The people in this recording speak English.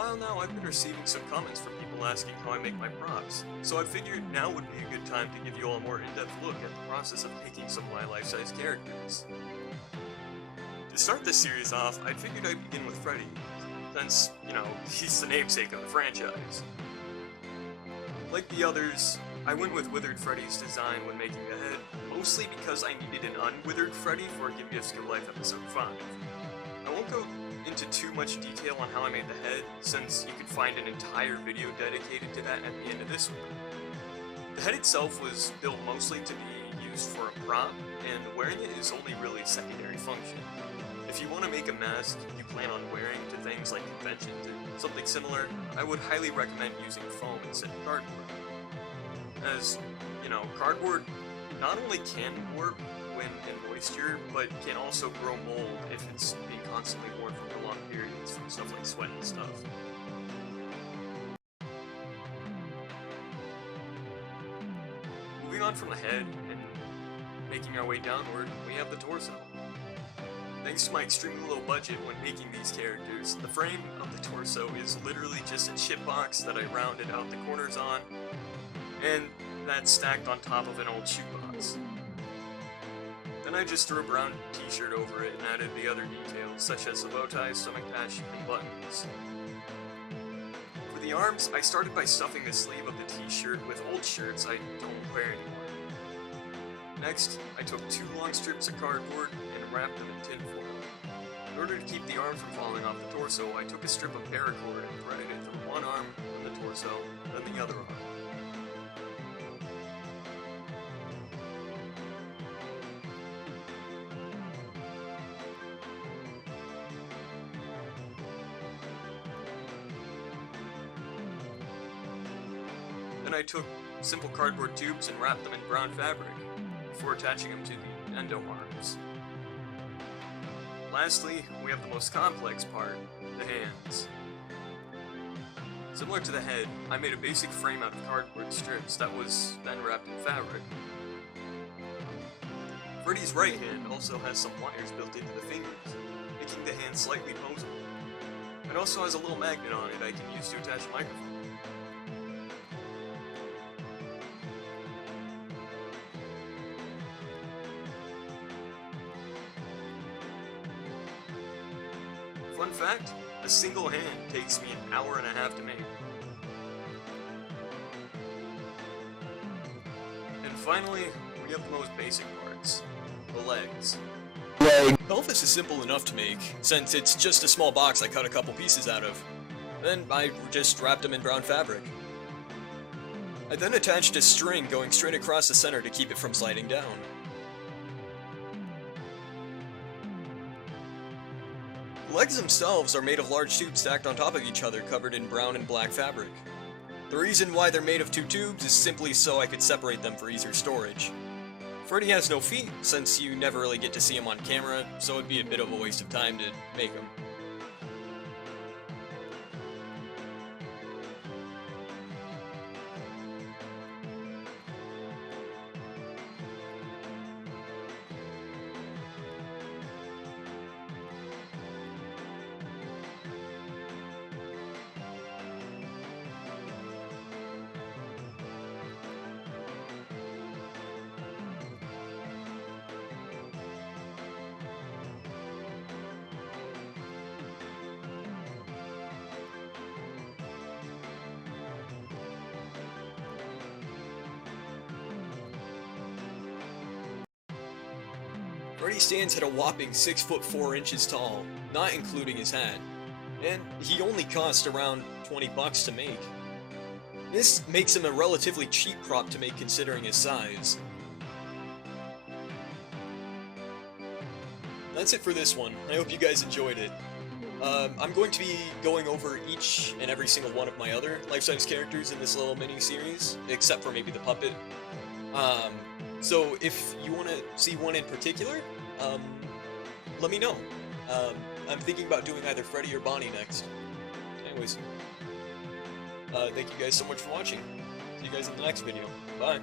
while now, I've been receiving some comments from people asking how I make my props, so I figured now would be a good time to give you all a more in-depth look at the process of making some of my life-size characters. To start this series off, I figured I'd begin with Freddy, since, you know, he's the namesake of the franchise. Like the others, I went with Withered Freddy's design when making the head, mostly because I needed an unwithered Freddy for Give Gifts Give Life episode 5. I won't go into too much detail on how I made the head, since you can find an entire video dedicated to that at the end of this one. The head itself was built mostly to be used for a prop, and wearing it is only really a secondary function. If you want to make a mask you plan on wearing to things like conventions or something similar, I would highly recommend using foam instead of cardboard. As, you know, cardboard not only can warp when in moisture, but can also grow mold if it's being constantly worn for prolonged periods from stuff like sweat and stuff. Moving on from the head and making our way downward, we have the torso. Thanks to my extremely low budget when making these characters, the frame of the torso is literally just a chip box that I rounded out the corners on, and that's stacked on top of an old shoebox. Then I just threw a brown t-shirt over it and added the other details, such as the bow tie, stomach patch, and buttons. For the arms, I started by stuffing the sleeve of the t-shirt with old shirts I don't wear anymore. Next, I took 2 long strips of cardboard and wrapped them in tinfoil. In order to keep the arm from falling off the torso, I took a strip of paracord and threaded it through one arm on the torso, then the other arm. Then I took simple cardboard tubes and wrapped them in brown fabric, before attaching them to the endo arms. Lastly, we have the most complex part, the hands. Similar to the head, I made a basic frame out of cardboard strips that was then wrapped in fabric. Freddy's right hand also has some wires built into the fingers, making the hand slightly posable. It also has a little magnet on it I can use to attach a microphone. Fun fact, a single hand takes me an hour and a half to make. And finally, we have the most basic parts, the legs. The pelvis is simple enough to make, since it's just a small box I cut a couple pieces out of. Then I just wrapped them in brown fabric. I then attached a string going straight across the center to keep it from sliding down. The legs themselves are made of large tubes stacked on top of each other, covered in brown and black fabric. The reason why they're made of 2 tubes is simply so I could separate them for easier storage. Freddy has no feet, since you never really get to see him on camera, so it'd be a bit of a waste of time to make him. Freddy stands at a whopping 6 foot 4 inches tall, not including his hat, and he only cost around $20 to make. This makes him a relatively cheap prop to make considering his size. That's it for this one. I hope you guys enjoyed it. I'm going to be going over each and every single one of my other life-size characters in this little mini-series, except for maybe the puppet. So if you want to see one in particular, let me know. I'm thinking about doing either Freddy or Bonnie next. Anyways, thank you guys so much for watching. See you guys in the next video. Bye.